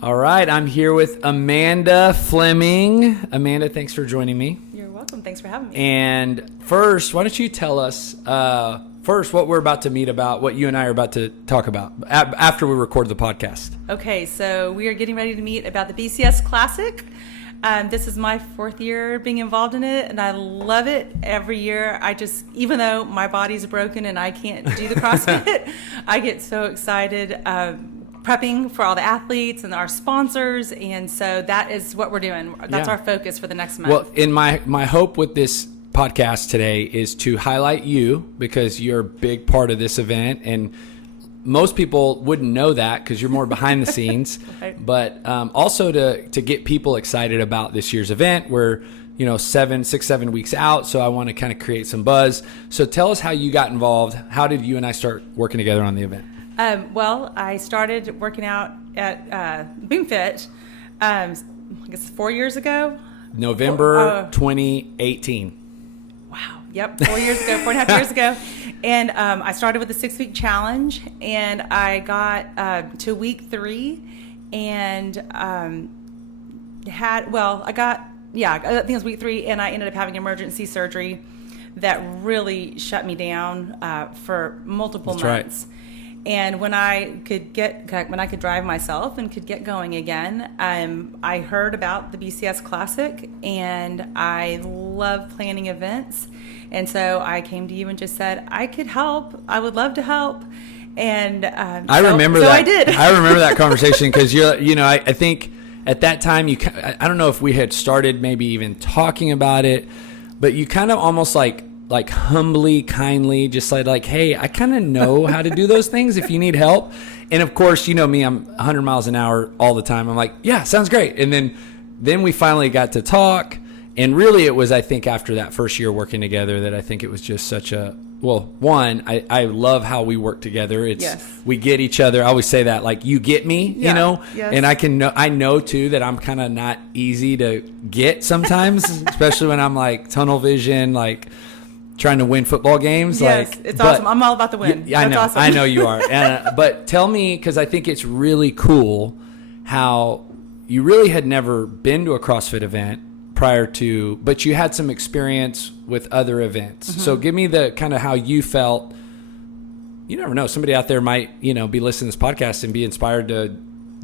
All right, I'm here with Amanda Flemming. Amanda, thanks for joining me. You're welcome. Thanks for having me. And first, why don't you tell us what we're about to meet about, what you and I are about to talk about after we record the podcast. Okay, so we are getting ready to meet about the BCS Classic. This is my 4th year being involved in it, and I love it every year. Even though my body's broken and I can't do the CrossFit, I get so excited prepping for all the athletes and our sponsors, and so that is what we're doing. That's our focus for the next month. Well, in my hope with this podcast today is to highlight you because you're a big part of this event, and most people wouldn't know that because you're more behind the scenes. Right. But also to get people excited about this year's event. We're 7 weeks out, so I want to kind of create some buzz. So tell us how you got involved. How did you and I start working together on the event? Well, I started working out at BoomFit, I guess 4 years ago. November 2018. Wow. Yep. 4 years ago, 4.5 years ago. And I started with a 6-week challenge, and I got to week 3 and I think it was week 3, and I ended up having emergency surgery that really shut me down for multiple months. Right. And when I could drive myself and could get going again, I heard about the BCS Classic, and I love planning events. And so I came to you and just said, I could help. I would love to help. And I remember that. I did. I remember that conversation because I think at that time I don't know if we had started maybe even talking about it, but you kind of almost like humbly, kindly, just like, hey, I kind of know how to do those things if you need help. And of course, you know me, I'm 100 miles an hour all the time. I'm like, yeah, sounds great. And then we finally got to talk. And really it was, I think, after that first year working together that I think it was just such a, I love how we work together. We get each other. I always say that, like, you get me, Yes. And I know too that I'm kind of not easy to get sometimes, especially when I'm like tunnel vision, like, trying to win football games. Yes, it's awesome. I'm all about the win. Yeah, I know. Awesome. I know you are. But tell me, because I think it's really cool how you really had never been to a CrossFit event prior to, but you had some experience with other events. Mm-hmm. So give me the kind of how you felt. You never know. Somebody out there might, be listening to this podcast and be inspired to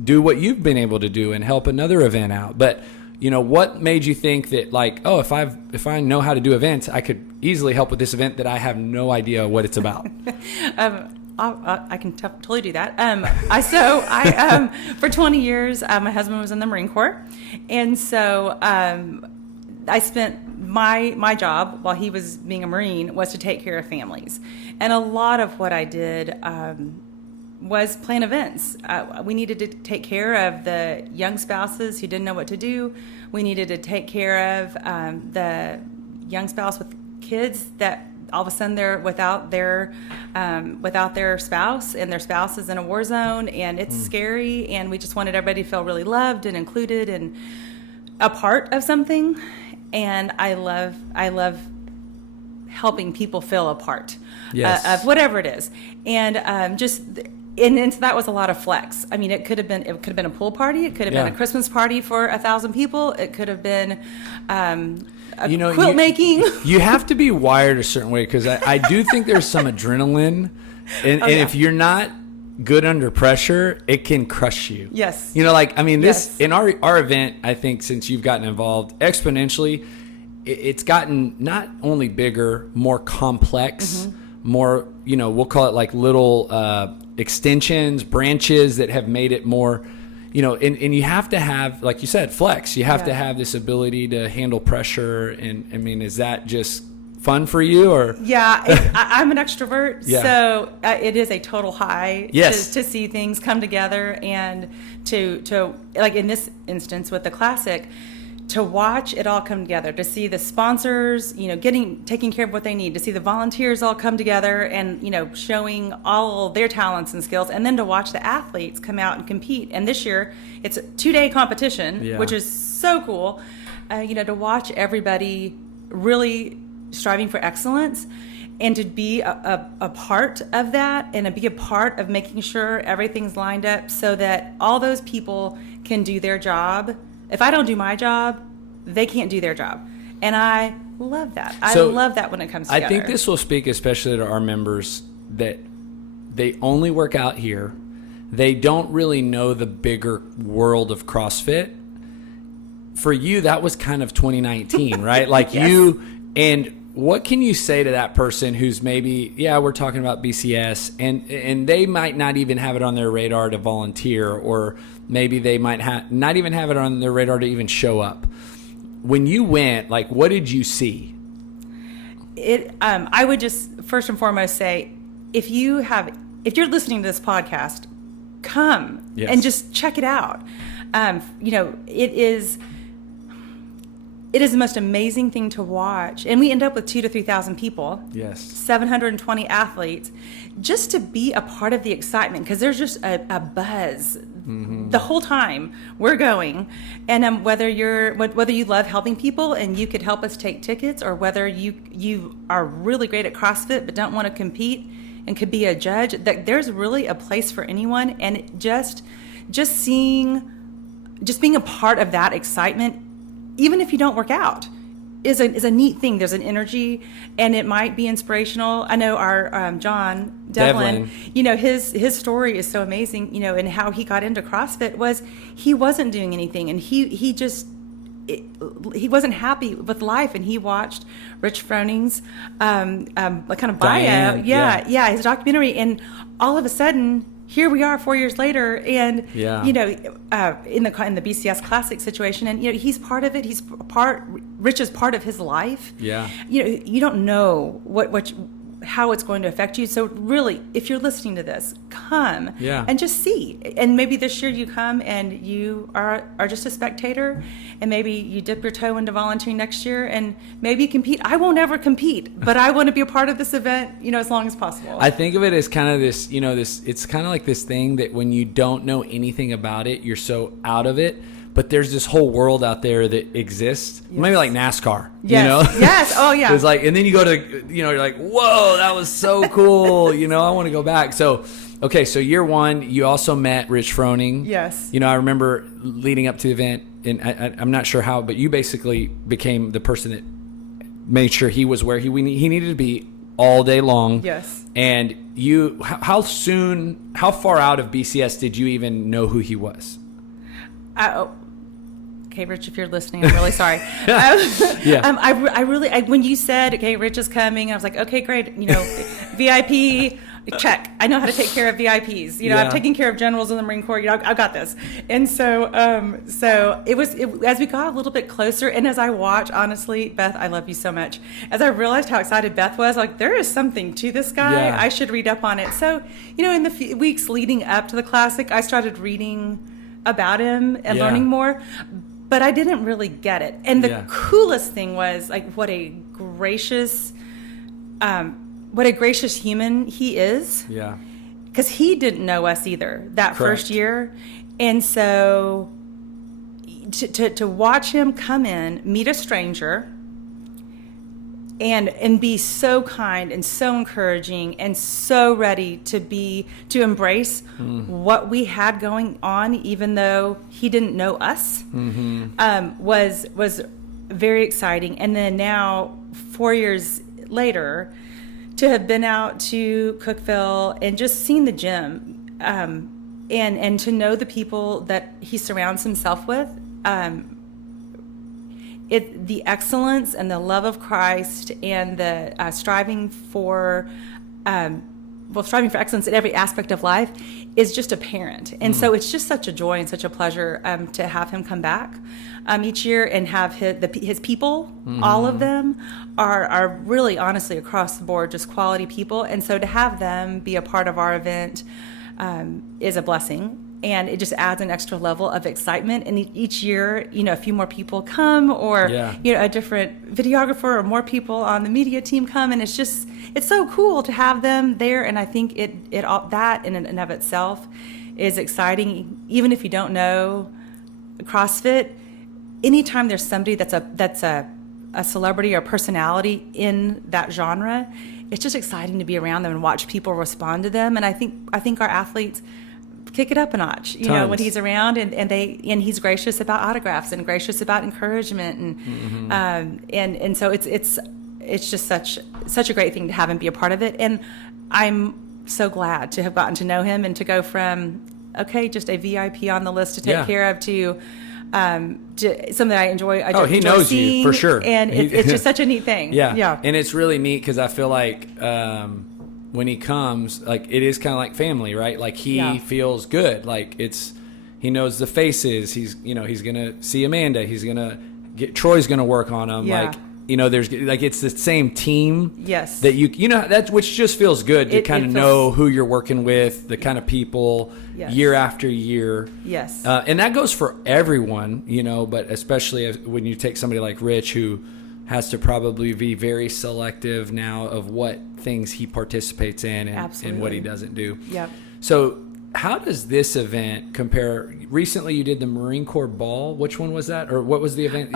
do what you've been able to do and help another event out. But what made you think that, like, oh, if I know how to do events, I could easily help with this event that I have no idea what it's about? I can totally do that. For 20 years, my husband was in the Marine Corps, and so I spent my job while he was being a Marine was to take care of families, and a lot of what I did was plan events. We needed to take care of the young spouses who didn't know what to do. We needed to take care of the young spouse with kids that all of a sudden they're without their spouse, and their spouse is in a war zone, and it's scary. And we just wanted everybody to feel really loved and included and a part of something. And I love helping people feel a part of whatever it is, and And so that was a lot of flex. I mean, it could have been a pool party. It could have been a Christmas party for 1,000 people. It could have been quilt making. You have to be wired a certain way, because I do think there's some adrenaline, and if you're not good under pressure, it can crush you. Yes. This in our event, I think since you've gotten involved exponentially, it's gotten not only bigger, more complex, more, we'll call it like little extensions, branches that have made it more, and you have to have, like you said, flex. You have to have this ability to handle pressure. And I mean, is that just fun for you, or? Yeah, I'm an extrovert, so it is a total high to see things come together, and to like in this instance with the Classic, to watch it all come together, to see the sponsors, taking care of what they need, to see the volunteers all come together and, showing all their talents and skills, and then to watch the athletes come out and compete. And this year it's a 2-day competition, which is so cool, to watch everybody really striving for excellence. and to be a part of that, and to be a part of making sure everything's lined up so that all those people can do their job. If I don't do my job, they can't do their job. And I love that. I love that when it comes together. I think this will speak especially to our members that they only work out here. They don't really know the bigger world of CrossFit. For you, that was kind of 2019, right? Like yes. And what can you say to that person who's maybe, we're talking about BCS, and they might not even have it on their radar to volunteer, or maybe they might not even have it on their radar to even show up. When you went, like, what did you see? I would just first and foremost say, if you're listening to this podcast, come and just check it out. It is the most amazing thing to watch. And we end up with 2,000 to 3,000 people. Yes. 720 athletes. Just to be a part of the excitement, because there's just a buzz the whole time we're going. And whether you love helping people and you could help us take tickets, or whether you are really great at CrossFit but don't want to compete and could be a judge, that there's really a place for anyone. And just being a part of that excitement, even if you don't work out, is a neat thing. There's an energy, and it might be inspirational. I know our John Devlin, his story is so amazing, and how he got into CrossFit was he wasn't doing anything, and he wasn't happy with life, and he watched Rich Froning's kind of bio, his documentary, and all of a sudden, here we are 4 years later, and in the BCS Classic situation, and he's part of it. Rich is part of his life. Yeah. You don't know how it's going to affect you. So really, if you're listening to this, come and just see. And maybe this year you come and you are just a spectator, and maybe you dip your toe into volunteering next year, and maybe you compete. I won't ever compete, but I want to be a part of this event, as long as possible. I think of it as kind of this, it's kind of like this thing that when you don't know anything about it, you're so out of it. But there's this whole world out there that exists. Yes. Maybe like NASCAR, Yes. Oh, yeah. It's like, and then you go to, you're like, whoa, that was so cool. I want to go back. So, okay. So year one, you also met Rich Froning. Yes. I remember leading up to the event, and I'm not sure how, but you basically became the person that made sure he was where he needed to be all day long. Yes. And how far out of BCS did you even know who he was? Okay, Rich, if you're listening, I'm really sorry. I when you said, okay, Rich is coming, I was like, okay, great. VIP, check. I know how to take care of VIPs. I've taken care of generals in the Marine Corps. I've got this. And so it was as we got a little bit closer, and as I watched, honestly, Beth, I love you so much. As I realized how excited Beth was, like, there is something to this guy. Yeah. I should read up on it. So, in the few weeks leading up to the Classic, I started reading about him and learning more, but I didn't really get it. And the coolest thing was, like, what a gracious human he is. Yeah. Because he didn't know us either that first year. And so to watch him come in, meet a stranger, and be so kind and so encouraging and so ready to embrace what we had going on, even though he didn't know us, was very exciting. And then now, 4 years later, to have been out to Cookeville and just seen the gym, and to know the people that he surrounds himself with, the excellence and the love of Christ, and the striving for excellence in every aspect of life is just apparent. And so it's just such a joy and such a pleasure to have him come back each year, and have his people, all of them are really, honestly, across the board, just quality people. And so to have them be a part of our event is a blessing. And it just adds an extra level of excitement. And each year, a few more people come, or, a different videographer or more people on the media team come. And it's so cool to have them there. And I think that in and of itself is exciting. Even if you don't know CrossFit, anytime there's somebody that's a a celebrity or personality in that genre, it's just exciting to be around them and watch people respond to them. And I think our athletes kick it up a notch, you know, when he's around, and he's gracious about autographs and gracious about encouragement, and so it's just such a great thing to have him be a part of it. And I'm so glad to have gotten to know him and to go from just a VIP on the list to take care of to something that I enjoy. He knows seeing, you for sure, and it's just such a neat thing. Yeah, and it's really neat because I feel like when he comes, like it is kind of like family, right? Like he feels good, like he knows the faces. He's gonna see Amanda. He's gonna get Troy's gonna work on him. Yeah. Like there's like it's the same team. Yes. That that's which just feels good to kind of know who you're working with, the kind of people year after year. Yes. And that goes for everyone, but especially when you take somebody like Rich, who has to probably be very selective now of what things he participates in and what he doesn't do. Yep. So how does this event compare? Recently you did the Marine Corps Ball. Which one was that? Or what was the event?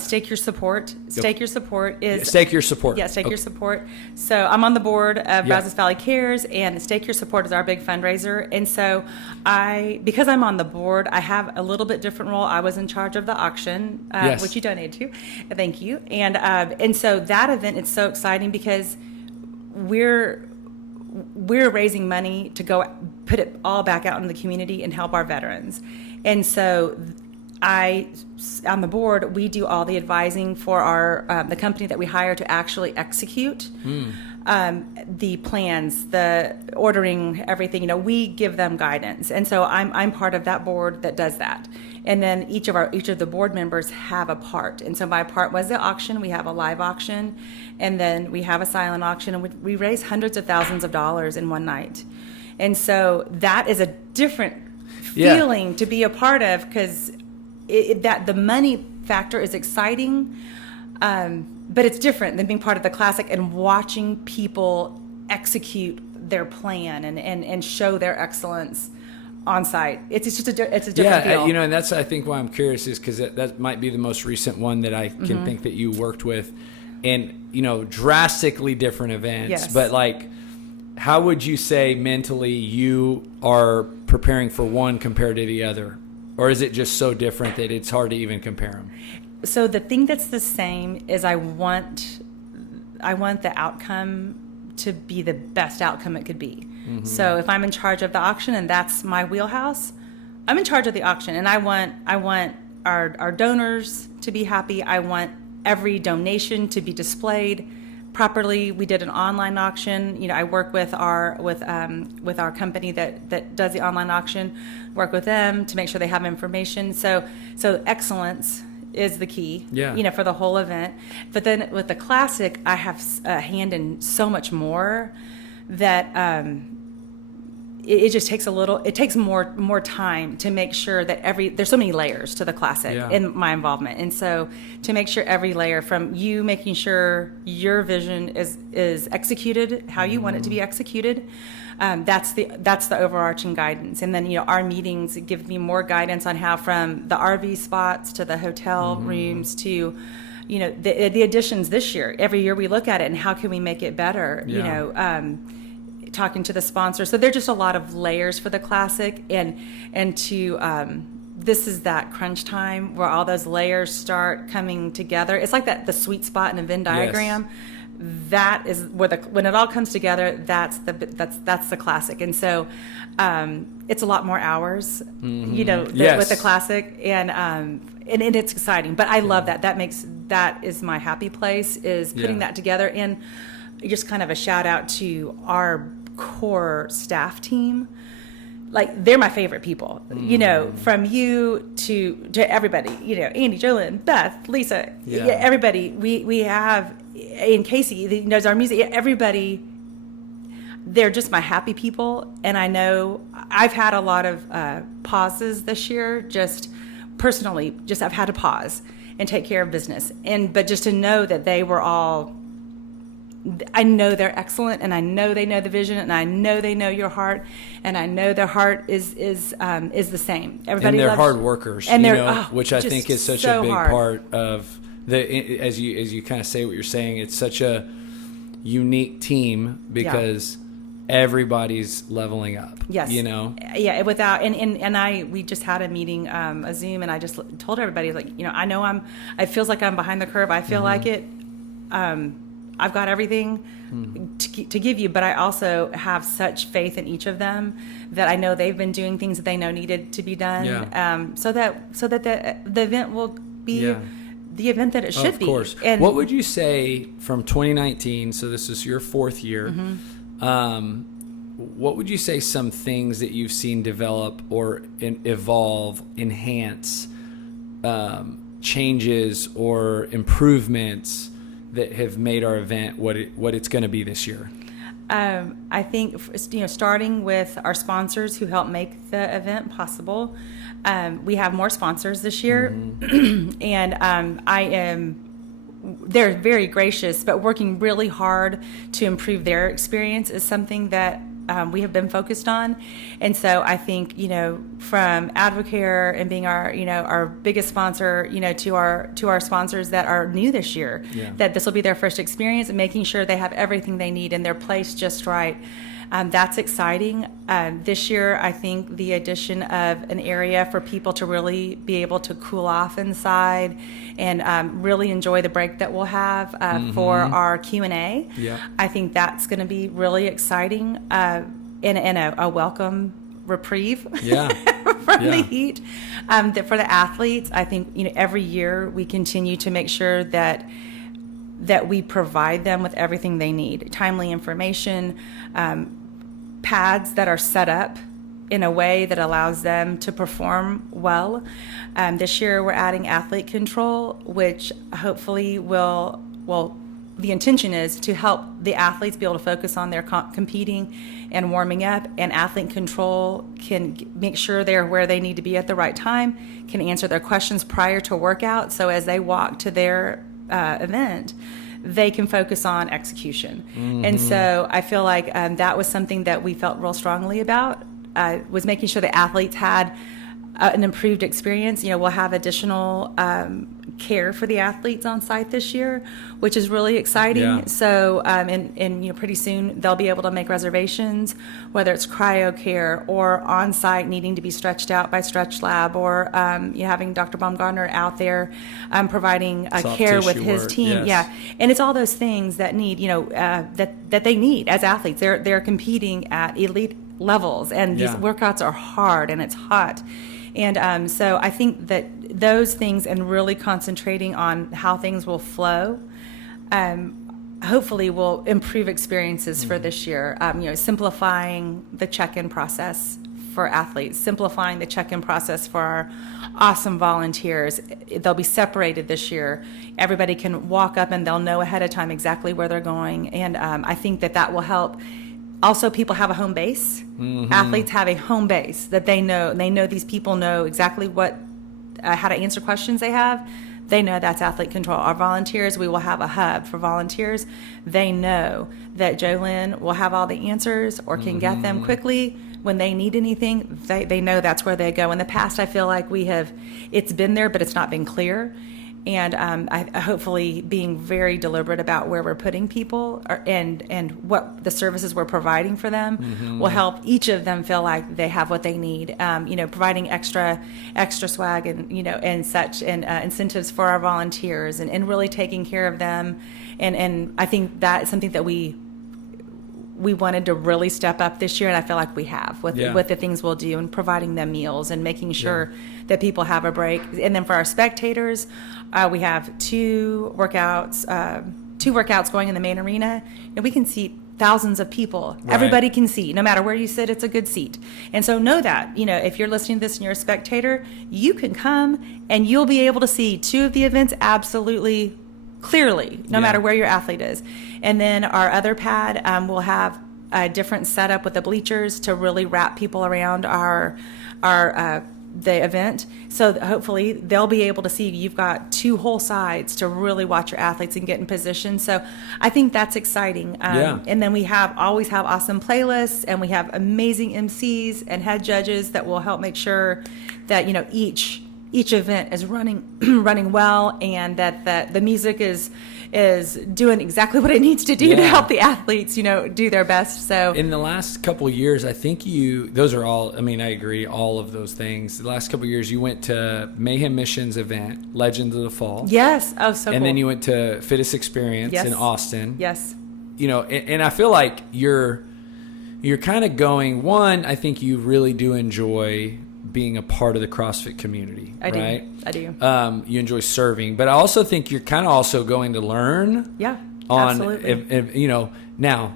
Stake Your Support. Stake Your Support is... Stake Your Support. Yeah, Stake Your Support. So I'm on the board of Brazos Valley Cares, and Stake Your Support is our big fundraiser. And so because I'm on the board, I have a little bit different role. I was in charge of the auction, which you donated to. Thank you. And so that event, it's so exciting because we're raising money to go put it all back out in the community and help our veterans. And so on the board, we do all the advising for our the company that we hire to actually execute the plans, the ordering, everything. We give them guidance, and so I'm part of that board that does that. And then each of the board members have a part. And so my part was the auction. We have a live auction, and then we have a silent auction, and we raise hundreds of thousands of dollars in one night. And so that is a different feeling to be a part of, because that the money factor is exciting, but it's different than being part of the Classic and watching people execute their plan and show their excellence on site. It's just a different feel. And that's, I think, why I'm curious is because that might be the most recent one that I can think that you worked with, and drastically different events, but like, how would you say mentally you are preparing for one compared to the other? Or is it just so different that it's hard to even compare them? So the thing that's the same is I want the outcome to be the best outcome it could be. Mm-hmm. So if I'm in charge of the auction and that's my wheelhouse, I'm in charge of the auction, and I want our donors to be happy. I want every donation to be displayed properly. We did an online auction. I work with our company that does the online auction. Work with them to make sure they have information. So excellence is the key. For the whole event. But then with the Classic, I have a hand in so much more that it just takes more time to make sure that there's so many layers to the Classic in my involvement. And so to make sure every layer, from you making sure your vision is executed how you want it to be executed, that's the overarching guidance. And then our meetings give me more guidance on how, from the RV spots to the hotel rooms to the additions this year. Every year we look at it and how can we make it better. Talking to the sponsors. So there's just a lot of layers for the Classic, and to this is that crunch time where all those layers start coming together. It's like the sweet spot in a Venn diagram. Yes. That is where when it all comes together, that's the Classic. And so it's a lot more hours, with the Classic, and it's exciting. But I love that. That is my happy place, is putting that together. And just kind of a shout out to our core staff team. Like, they're my favorite people, from you to everybody, Andy, Jolyn, Beth, Lisa, everybody. We have, and Casey, that knows our music, everybody. They're just my happy people. And I know I've had a lot of pauses this year, just personally, I've had to pause and take care of business. But just to know that they were all, I know they're excellent, and I know they know the vision, and I know they know your heart, and I know their heart is the same. Everybody, and they're loves, hard workers, and they're which I think is such a big part of as you kind of say what you're saying, it's such a unique team because everybody's leveling up. Yes. You know? Yeah. We just had a meeting, a Zoom, and I just told everybody, like, it feels like I'm behind the curve. I feel like it. I've got everything to give you, but I also have such faith in each of them that I know they've been doing things that they know needed to be done, so that the event will be the event that it should be. Of course. And what would you say from 2019? So this is your fourth year. What would you say some things that you've seen develop or evolve, enhance, changes or improvements that have made our event what it's going to be this year? I think, starting with our sponsors who help make the event possible. We have more sponsors this year, and they're very gracious, but working really hard to improve their experience is something that we have been focused on. And so I think, from Advocare and being our biggest sponsor, to our sponsors that are new this year, that this will be their first experience, and making sure they have everything they need and they're placed just right. That's exciting. This year, I think the addition of an area for people to really be able to cool off inside and really enjoy the break that we'll have for our Q&A. I think that's going to be really exciting and a welcome reprieve from the heat. For the athletes, I think every year we continue to make sure that we provide them with everything they need, timely information, pads that are set up in a way that allows them to perform well. This year we're adding athlete control, which hopefully the intention is to help the athletes be able to focus on their competing and warming up, and athlete control can make sure they're where they need to be at the right time, can answer their questions prior to workout, so as they walk to their event, they can focus on execution. And so I feel like that was something that we felt real strongly about, was making sure the athletes had an improved experience. We'll have additional care for the athletes on site this year, which is really exciting. So, and pretty soon they'll be able to make reservations, whether it's cryo care or on site needing to be stretched out by Stretch Lab, or having Dr. Baumgartner out there providing care with his team. And it's all those things that need, that they need as athletes. They're competing at elite levels, and these workouts are hard and it's hot. And so I think that those things, and really concentrating on how things will flow, hopefully will improve experiences for this year. Simplifying the check-in process for athletes, simplifying the check-in process for our awesome volunteers. They'll be separated this year. Everybody can walk up and they'll know ahead of time exactly where they're going. And I think that will help. Also, people have a home base. Athletes have a home base that they know. They know these people know exactly how to answer questions they have. They know that's athlete control. Our volunteers, we will have a hub for volunteers. They know that Jolynn will have all the answers or can get them quickly when they need anything. They know that's where they go. In the past, I feel like it's been there, but it's not been clear. And I hopefully being very deliberate about where we're putting people and what the services we're providing for them will help each of them feel like they have what they need. Providing extra swag and such, and incentives for our volunteers, and really taking care of them. And I think that's something that we wanted to really step up this year, and I feel like we have with the things we'll do, and providing them meals and making sure that people have a break. And then for our spectators, we have two workouts going in the main arena, and we can seat thousands of people. Right. Everybody can seat. No matter where you sit, it's a good seat. And so know that, if you're listening to this and you're a spectator, you can come and you'll be able to see two of the events absolutely clearly, no matter where your athlete is. And then our other pad will have a different setup with the bleachers to really wrap people around the event. So hopefully they'll be able to see you've got two whole sides to really watch your athletes and get in position. So I think that's exciting. And then we always have awesome playlists, and we have amazing MCs and head judges that will help make sure that each each event is running running well, and that the music is doing exactly what it needs to do to help the athletes, do their best. So in the last couple of years, I think those are all, I mean, I agree, all of those things. The last couple of years, you went to Mayhem Mission's event, Legends of the Fall. Yes. Oh, so and cool. then you went to Fittest Experience in Austin. Yes. And I feel like you're kind of going, one, I think you really do enjoy being a part of the CrossFit community. I do. You enjoy serving, but I also think you're kind of also going to learn. Yeah, absolutely. Now,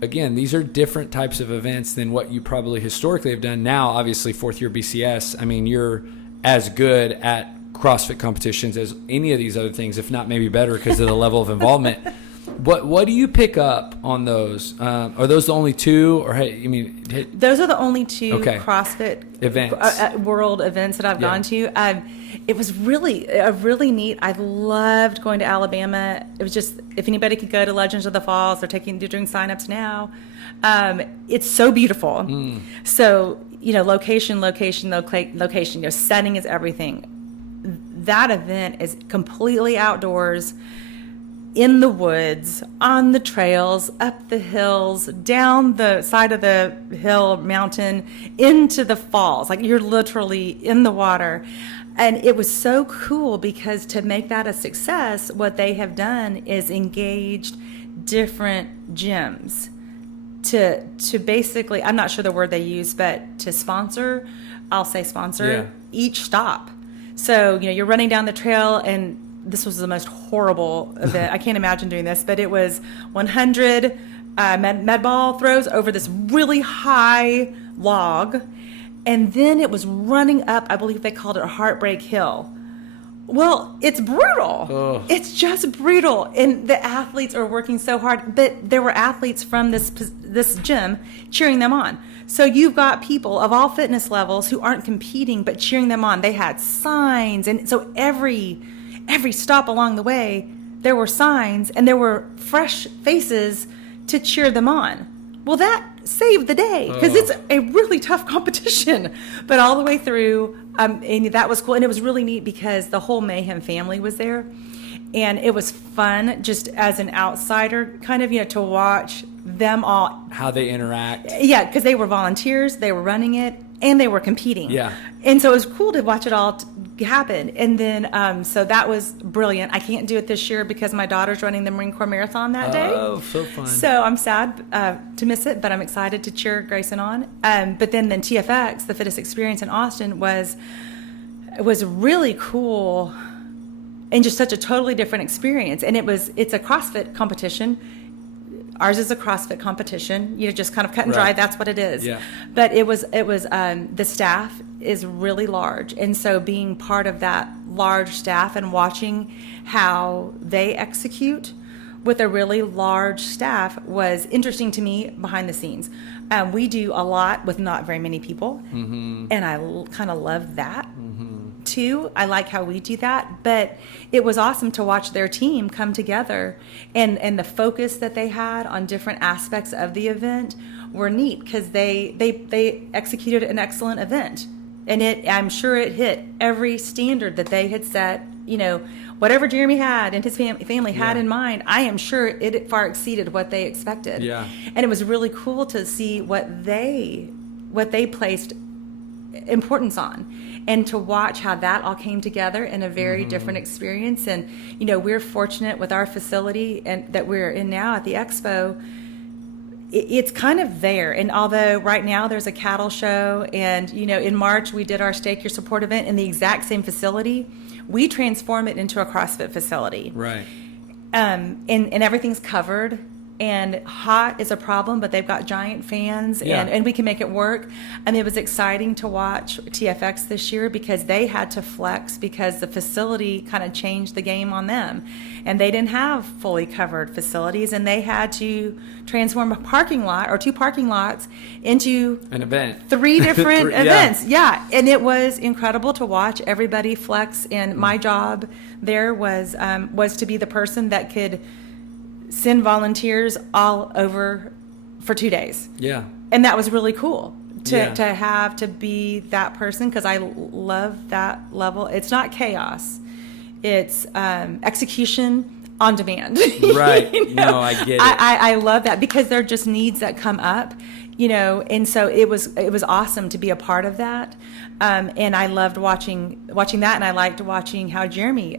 again, these are different types of events than what you probably historically have done. Now, obviously, fourth year BCS, I mean, you're as good at CrossFit competitions as any of these other things, if not maybe better because of the level of involvement. What do you pick up on those? Are those the only two, or those are the only two CrossFit events, world events that I've gone to. It was really neat. I loved going to Alabama. It was just, if anybody could go to Legends of the Falls, they're doing signups now. It's so beautiful. So location. Setting is everything. That event is completely outdoors, in the woods, on the trails, up the hills, down the side of the hill, mountain, into the falls. Like, you're literally in the water. And it was so cool because to make that a success, what they have done is engaged different gyms to basically, I'm not sure the word they use, but to sponsor, each stop. So, you're running down the trail, and this was the most horrible event. I can't imagine doing this, but it was 100 med ball throws over this really high log. And then it was running up, I believe they called it Heartbreak Hill. Well, it's brutal. Ugh. It's just brutal. And the athletes are working so hard. But there were athletes from this gym cheering them on. So you've got people of all fitness levels who aren't competing, but cheering them on. They had signs. And so every stop along the way, there were signs and there were fresh faces to cheer them on. Well, that saved the day because it's a really tough competition. But all the way through, and that was cool. And it was really neat because the whole Mayhem family was there. And it was fun just as an outsider kind of, to watch them all. How they interact. Yeah, because they were volunteers, they were running it, and they were competing. Yeah. And so it was cool to watch it all happen. And then, so that was brilliant. I can't do it this year because my daughter's running the Marine Corps Marathon that day. Oh, so fun. So I'm sad to miss it, but I'm excited to cheer Grayson on. But then TFX, the Fittest Experience in Austin, was really cool and just such a totally different experience. And it's a CrossFit competition. Ours is a CrossFit competition, just kind of cut and dry. That's what it is. Yeah. But it was the staff is really large. And so being part of that large staff and watching how they execute with a really large staff was interesting to me behind the scenes. We do a lot with not very many people. Mm-hmm. And I kind of love that. Too. I like how we do that, but it was awesome to watch their team come together and the focus that they had on different aspects of the event were neat because they executed an excellent event, and I'm sure it hit every standard that they had set. Whatever Jeremy had and his family had in mind, I am sure it far exceeded what they expected. Yeah. And it was really cool to see what they placed importance on, and to watch how that all came together in a very different experience. And we're fortunate with our facility and that we're in now at the expo. It's kind of there, and although right now there's a cattle show, and in March we did our Stake Your Support event in the exact same facility, we transform it into a CrossFit facility, right? And everything's covered. And hot is a problem, but they've got giant fans, and we can make it work. And it was exciting to watch TFX this year because they had to flex because the facility kind of changed the game on them. And they didn't have fully covered facilities, and they had to transform a parking lot or two parking lots into an event. 3 different events. Yeah. And it was incredible to watch everybody flex. And my job there was to be the person that could send volunteers all over for 2 days. Yeah. And that was really cool to be that person, because I love that level. It's not chaos. It's execution on demand. Right. No, I get it. I love that, because there are just needs that come up, and so it was awesome to be a part of that. And I loved watching that, and I liked watching how Jeremy,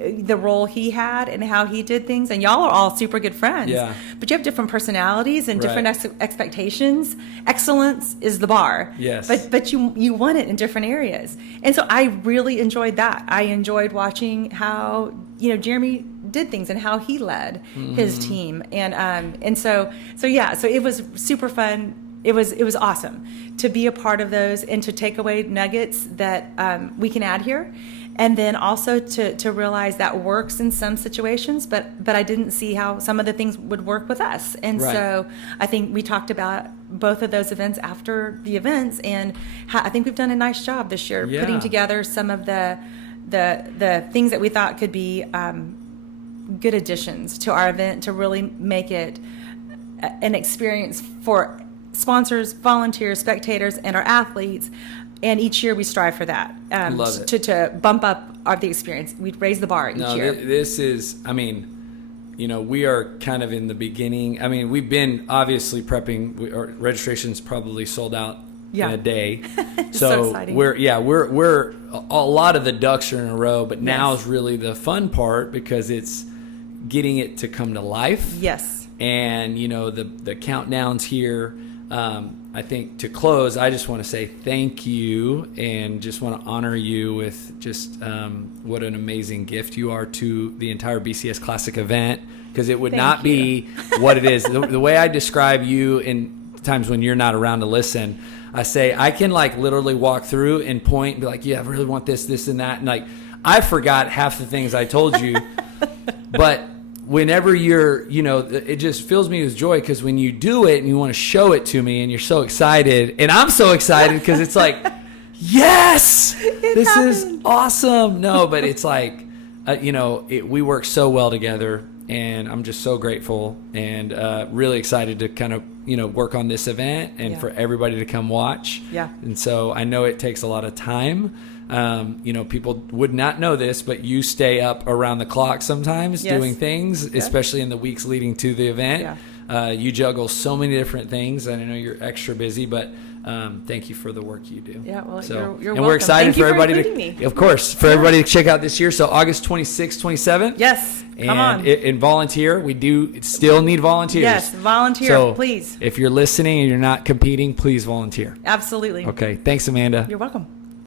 the role he had and how he did things. And y'all are all super good friends. Yeah. But you have different personalities and different expectations. Excellence is the bar. Yes. But you want it in different areas. And so I really enjoyed that. I enjoyed watching how, Jeremy did things and how he led his team. And so it was super fun. It was awesome to be a part of those and to take away nuggets that we can add here. And then also to realize that works in some situations, but I didn't see how some of the things would work with us. And so I think we talked about both of those events after the events, and I think we've done a nice job this year putting together some of the things that we thought could be good additions to our event to really make it an experience for sponsors, volunteers, spectators, and our athletes. And each year we strive for that, Love it. to bump up the experience. We raise the bar each year. This is, we are kind of in the beginning. We've been obviously prepping. Our registration's probably sold out in a day. So exciting. we're a lot of the ducks are in a row, but now is really the fun part, because it's getting it to come to life. Yes. And the countdowns here. I think to close, I just want to say thank you, and just want to honor you with just what an amazing gift you are to the entire BCS Classic event, because it would not be what it is. The way I describe you in times when you're not around to listen, I say I can literally walk through and point and be like, yeah, I really want this, and that. And I forgot half the things I told you, but whenever you're, it just fills me with joy, because when you do it and you want to show it to me and you're so excited, and I'm so excited because it's like, yes, this is awesome. No, but it's we work so well together, and I'm just so grateful and really excited to kind of, work on this event and for everybody to come watch. Yeah. And so I know it takes a lot of time. People would not know this, but you stay up around the clock sometimes doing things, especially in the weeks leading to the event. Yeah. You juggle so many different things, and I know you're extra busy, but thank you for the work you do. Yeah, well, you're welcome. And we're excited for everybody me. Of course, for everybody to check out this year. So August 26th, 27th. Yes, come on. And volunteer. We do still need volunteers. Yes, volunteer, please. If you're listening and you're not competing, please volunteer. Absolutely. Okay, thanks, Amanda. You're welcome.